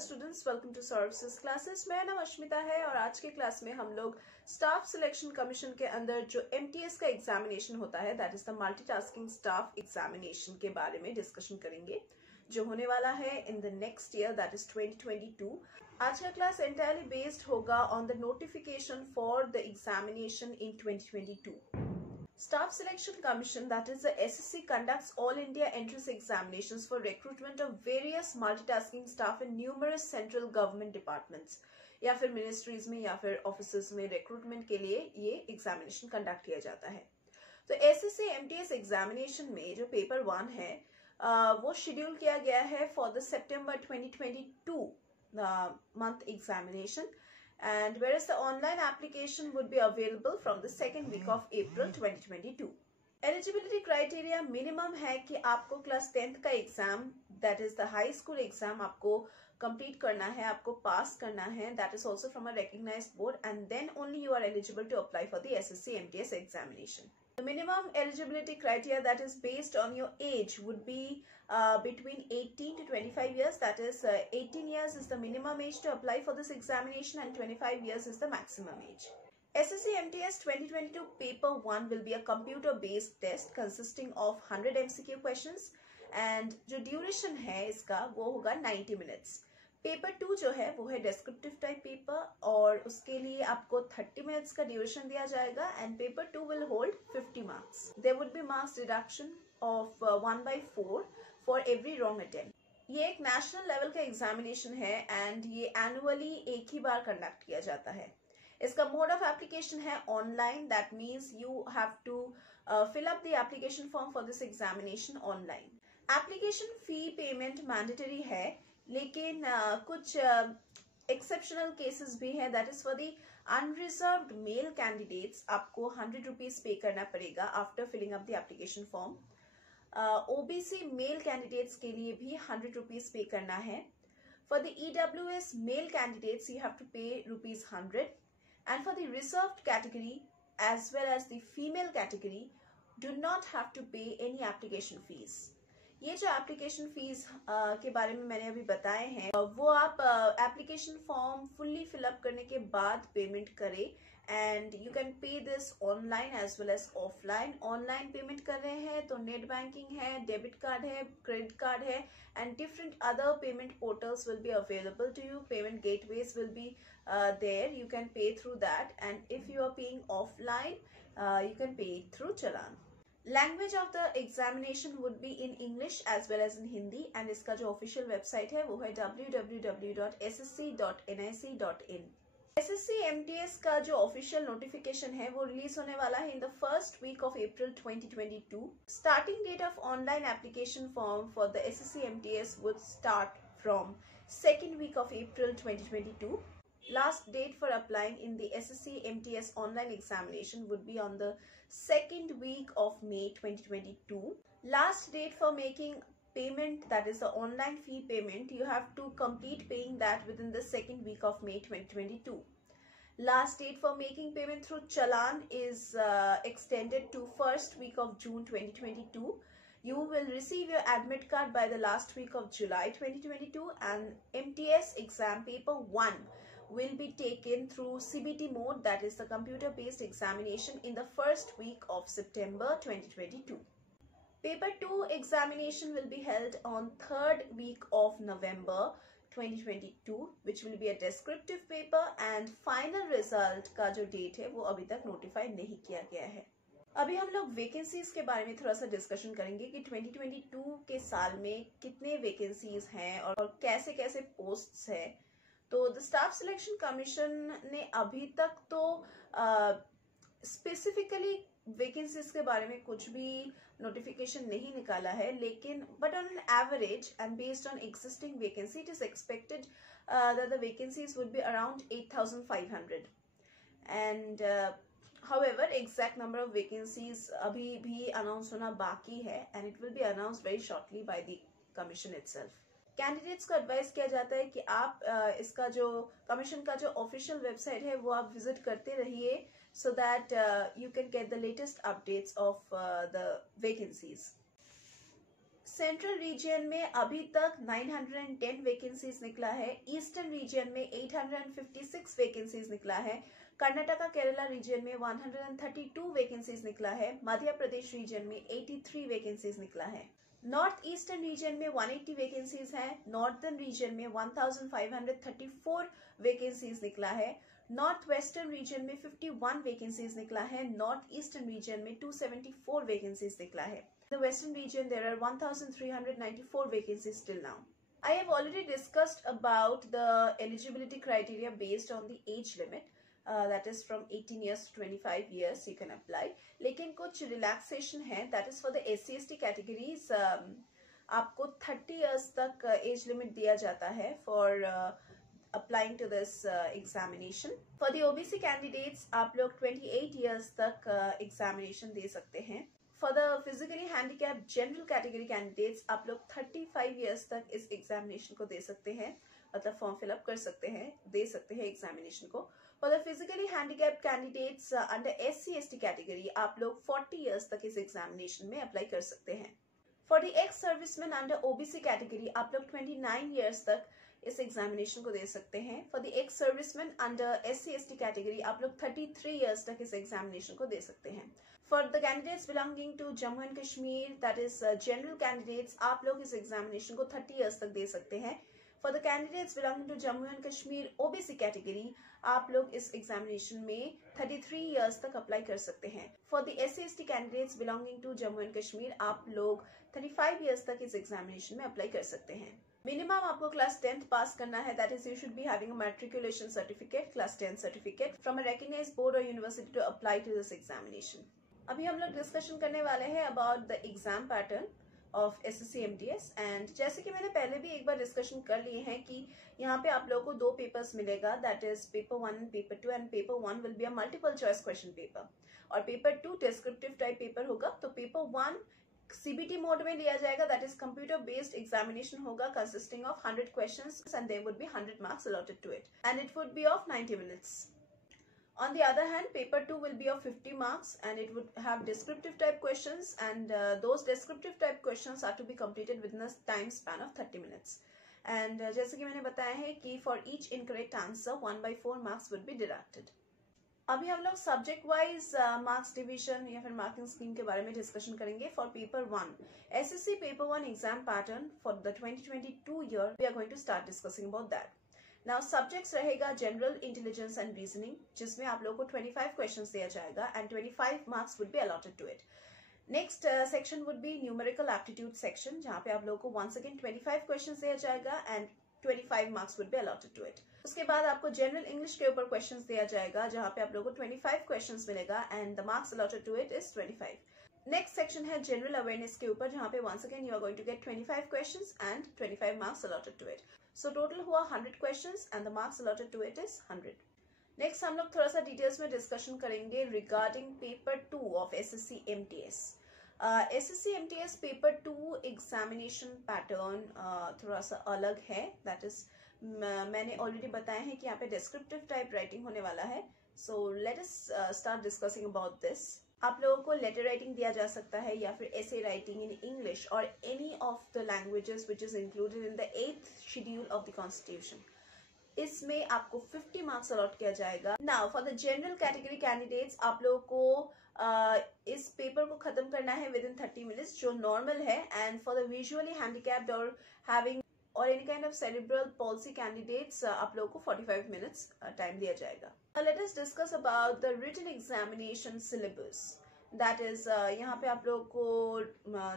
Students, welcome to Saurabh's classes. मेरा नाम अश्मिता है और आज के क्लास में हम लोग स्टाफ सिलेक्शन कमीशन के अंदर जो एमटीएस का एग्जामिनेशन होता है, that is the multitasking staff examination के बारे में डिस्कशन करेंगे, जो होने वाला है in the next year, that is 2022। आज का क्लास एंटायरली बेस्ड होगा on the notification for the examination in 2022। Staff Selection Commission, that is the SSC, conducts all India entrance examinations for recruitment of various multitasking staff in numerous central government departments, या फिर मिनिस्ट्रीज में या फिर ऑफिसेज में रिक्रूटमेंट के लिए ये एग्जामिनेशन कंडक्ट किया जाता है। तो SSC MTS एग्जामिनेशन में जो पेपर 1 है वो शेड्यूल किया गया है for the September 2022 month examination, and whereas the online application would be available from the second week of April 2022. Eligibility criteria minimum है कि आपको क्लास 10th का exam, that is the high school exam, आपको complete करना है, आपको पास करना है, that is also from a recognized board, and then only you are eligible to apply for the SSC MTS examination. The minimum eligibility criteria that is based on your age would be between 18 to 25 years. That is 18 years is the minimum age to apply for this examination and 25 years is the maximum age. SSC MTS 2022 paper 1 will be a computer based test consisting of 100 MCQ questions and जो duration है इसका वो होगा 90 minutes. Paper 2 जो है वो है descriptive type paper और उसके लिए आपको 30 मिनट्स का ड्यूरेशन दिया जाएगा and paper 2 will hold 50 marks. There would be marks deduction of 1/4 for every wrong attempt. ये एक नेशनल लेवल का एग्जामिनेशन है एंड ये एनुअली एक ही बार कंडक्ट किया जाता है. इसका मोड ऑफ एप्लीकेशन है online. That means you have to fill up the application form for this examination online. Application fee payment mandatory है, लेकिन कुछ एक्सेप्शनल केसेस भी है. That is for the unreserved male candidates आपको 100 rupees pay करना पड़ेगा after filling up the application form. OBC male candidates के लिए भी 100 रुपीज पे करना है. For the EWS male candidates you have to pay ₹100 and for the reserved category as well as the female category do not have to pay any application fees. ये जो application fees के बारे में मैंने अभी बताए हैं वो आप एप्लीकेशन फॉर्म फुल्ली फिलअप करने के बाद पेमेंट करें and you can pay this online as well as offline. Online payment कर रहे हैं तो नेट बैंकिंग है, डेबिट कार्ड है, क्रेडिट कार्ड है and different other payment portals will be available to you. Payment gateways will be there. You can pay through that, and if you are paying offline you can pay it through Challan. Language of the examination would be in English as well as in Hindi and इसका जो official website है वो है www.ssc.nic.in. SSC MTS का जो official notification है वो रिलीज होने वाला है in the first week of April 2022. Starting date of online application form for the SSC MTS would start from second week of April 2022. Last date for applying in the SSC MTS online examination would be on the second week of May 2022. Last date for making payment, that is the online fee payment, you have to complete paying that within the second week of May 2022. Last date for making payment through Challan is extended to first week of June 2022. You will receive your admit card by the last week of July 2022 and MTS exam paper 1 will be taken through CBT mode, that is the computer based examination, in the first week of September 2022. Paper 2 examination will be held on third week of November 2022, which will be a descriptive paper and final result का जो डेट है वो अभी तक नोटिफाई नहीं किया गया है. अभी हम लोग वैकेंसीज के बारे में थोड़ा सा डिस्कशन करेंगे कि 2022 के साल में कितने वैकेंसीज हैं और कैसे कैसे पोस्ट्स है. तो द स्टाफ सिलेक्शन कमीशन ने अभी तक तो स्पेसिफिकली वैकेंसीज के बारे में कुछ भी नोटिफिकेशन नहीं निकाला है, लेकिन but on an average and based on existing vacancy it is expected that the vacancies would be around 8,500 and however exact number of vacancies अभी भी अनाउंस होना बाकी है and it will be announced very shortly by the commission itself. Candidates को एडवाइस किया जाता है कि आप इसका जो कमीशन का जो ऑफिशियल वेबसाइट है वो आप विजिट करते रहिए so that you can get the latest updates of the vacancies. Central region में अभी तक 910 वैकेंसीज निकला है, ईस्टर्न रीजन में 856 वैकेंसीज निकला है, कर्नाटका केरला रीजन में 132 वैकेंसीज निकला है, मध्य प्रदेश रीजन में 83 वैकेंसीज निकला है, नॉर्थ ईस्टर्न रीजन में 180 वैकेंसीज है, नॉर्थर्न रीजन में 1534 वैकेंसीज निकला है, नॉर्थ वेस्टर्न रीजन में 51 वैकेंसीज निकला है, नॉर्थ ईस्टर्न रीजन में 274 वैकेंसीज निकला है. In the western region there are 1394 vacancies till now. I have already discussed about the eligibility criteria based on the age limit, that is from 18 years to 25 years you can apply. लेकिन कुछ relaxation है, that is for the SC/ST categories. आपको 30 years तक age limit दिया जाता है for applying to this examination. For the OBC candidates आप लोग 28 years तक examination दे सकते हैं. For the physically handicapped general category candidates आप लोग 35 years तक इस examination को दे सकते हैं, मतलब फॉर्म फिलअप कर सकते हैं, दे सकते हैं examination को. For the physically handicapped candidates under SC/ST category आप लोग 40 years तक इस examination में अप्लाई कर सकते हैं. For the ex-servicemen under OBC category आप लोग 29 years तक इस एग्जामिनेशन को दे सकते हैं. For the ex serviceman under SC/ST category आप लोग 33 इयर्स तक इस एग्जामिनेशन को दे सकते हैं. For the candidates belonging to Jammu and Kashmir, that is general candidates, आप लोग इस एग्जामिनेशन को 30 इयर्स तक दे सकते हैं. For the candidates belonging to Jammu and Kashmir OBC category आप लोग इस एग्जामिनेशन में 33 इयर्स तक अप्लाई कर सकते हैं. For the SC/ST candidates belonging to Jammu and Kashmir आप लोग 35 इयर्स तक इस एग्जामिनेशन में अप्लाई कर सकते हैं. मिनिमम आपको क्लास 10th पास करना है, that is you should be having a matriculation certificate, class 10 certificate from a recognised board और university to apply to this examination. अभी हम लोग डिस्कशन करने वाले हैं about the exam pattern of SSC MTS. And जैसे कि मैंने पहले भी एक बार डिस्कशन कर लिए हैं कि यहाँ पे आप लोगों को 2 पेपर्स मिलेगा, that is paper 1 and paper 2. And paper 1 will be a multiple choice question paper और पेपर 2 डिस्क्रिप्टिव टाइप पेपर होगा. तो पेपर 1 CBT मोड में लिया जाएगा, that is computer based examination होगा consisting of 100 questions and there would be 100 marks allotted to it and it would be of 90 minutes. On the other hand, paper 2 will be of 50 marks and it would have descriptive type questions, and those descriptive type questions are to be completed within a time span of 30 minutes. And जैसे कि मैंने बताया है कि for each incorrect answer 1/4 marks would be deducted. अभी हम लोग subject wise marks division या फिर मार्किंग स्कीम के बारे में डिस्कशन करेंगे. For paper 1 SSC paper 1 exam pattern for the 2022 year we are going to start discussing about that. Now subjects रहेगा जनरल इंटेलिजेंस एंड रीजनिंग, जिसमें आप लोगों को 25 क्वेश्चंस दिया जाएगा and 25 marks would be allotted to it. Next section would be numerical aptitude section, जहां पे आप लोगों को वंस अगेन 25 क्वेश्चंस दिया जाएगा and 25 marks would be allotted to it. उसके बाद आपको जनरल इंग्लिश के ऊपर क्वेश्चंस दिया जाएगा, जहां पे आप लोगों को 25 क्वेश्चंस मिलेगा and the marks allotted to it is 25. Next section है जनरल अवेयरनेस के ऊपर, जहां पे once again you are going to get 25 questions and 25 marks allotted to it. So total हुआ 100 questions and the marks allotted to it is 100. Next हम लोग थोड़ा सा डिटेल्स में डिस्कशन करेंगे regarding paper 2 of SSC MTS. SSC MTS paper 2 examination pattern थोड़ा सा अलग है, दैट इज मैंने ऑलरेडी बताया है कि यहाँ पे डिस्क्रिप्टिव टाइप राइटिंग होने वाला है. So let us start discussing about this. आप लोगों को लेटर राइटिंग दिया जा सकता है या फिर एसे राइटिंग इन इंग्लिश और any of the languages which is included in the 8th schedule of the constitution. इसमें आपको 50 मार्क्स अलॉट किया जाएगा. Now for the general category candidates आप लोगों को इस पेपर को खत्म करना है विद इन 30 मिनट्स, जो नॉर्मल है. And for the visually handicapped और हैविंग और any kind of cerebral palsy candidates आप लोगों को 45 मिनट्स टाइम दिया जाएगा. Let us discuss about the written examination syllabus. That is यहाँ पे आप लोगों को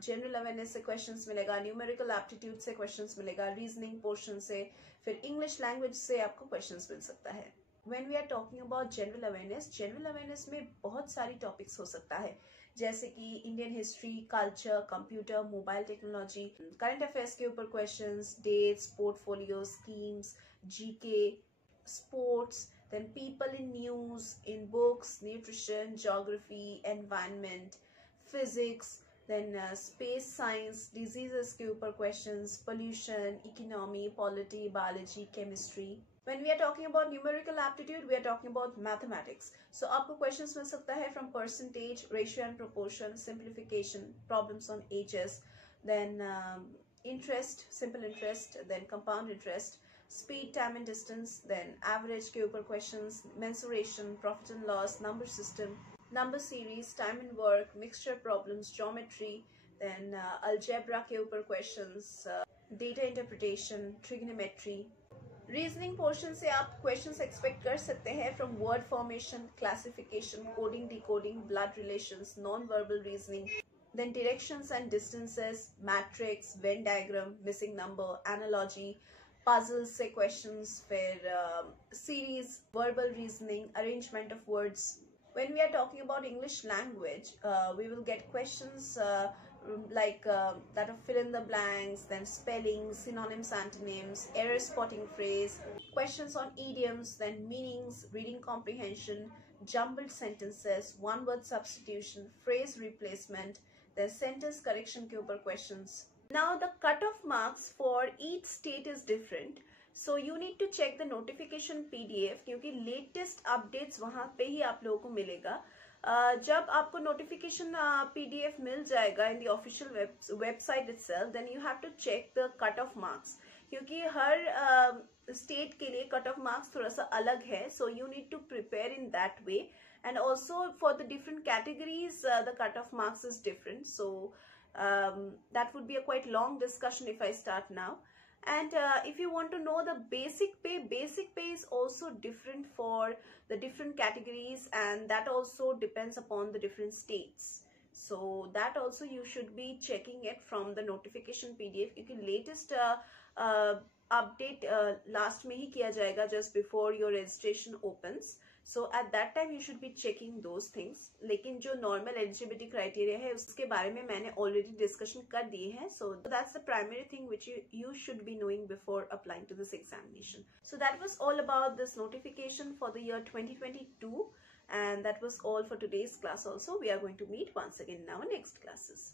जनरल अवेयरनेस से क्वेश्चंस मिलेगा, न्यूमेरिकल एप्टीट्यूड से क्वेश्चंस मिलेगा, रीजनिंग पोर्शन से, फिर इंग्लिश लैंग्वेज से आपको क्वेश्चंस मिल सकता है. When we are talking about general awareness में बहुत सारी टॉपिक्स हो सकता है, जैसे कि Indian history, culture, computer, mobile technology, current affairs के ऊपर questions, dates, portfolio, schemes, GK, sports, then people in news, in books, nutrition, geography, environment, physics, then space science, diseases के ऊपर questions, pollution, economy, polity, biology, chemistry. When we are talking about numerical aptitude, we are talking about mathematics. So आपको questions मिल सकता है from percentage, ratio and proportion, simplification, problems on HS, then interest, simple interest, then compound interest, speed, time and distance, then average के ऊपर questions, mensuration, profit and loss, number system, number series, time and work, mixture problems, geometry, then algebra के ऊपर questions, data interpretation, trigonometry. Reasoning portion से आप questions expect कर सकते हैं from word formation, classification, coding, decoding, blood relations, non verbal reasoning, then directions and distances, matrix, Venn diagram, missing number, analogy, puzzles से questions, फिर series, verbal reasoning, arrangement of words. When we are talking about English language, we will get questions like that of fill in the blanks, then spelling, synonyms, antonyms, error spotting phrase, questions on idioms, then meanings, reading comprehension, jumbled sentences, one word substitution, phrase replacement, then sentence correction के ऊपर questions. Now the cutoff marks for each state is different, so you need to check the notification PDF क्योंकि latest updates वहाँ पे ही आप लोगों को मिलेगा. जब आपको नोटिफिकेशन PDF मिल जाएगा in the official website itself, then you have to check the cut off marks, क्योंकि हर स्टेट के लिए कट ऑफ मार्क्स थोड़ा सा अलग है, so you need to prepare in that way. And also for the different categories the cut off marks is different, so that would be a quite long discussion if I start now. And if you want to know the basic pay is also different for the different categories, and that also depends upon the different states. So that also you should be checking it from the notification PDF, क्योंकि latest update last में ही किया जाएगा just before your registration opens. So at that time you should be checking those things. लेकिन जो normal eligibility criteria है उसके बारे में मैंने already discussion कर दिए हैं. So that's the primary thing which you should be knowing before applying to this examination. So that was all about this notification for the year 2022, and that was all for today's class also. We are going to meet once again now in next classes.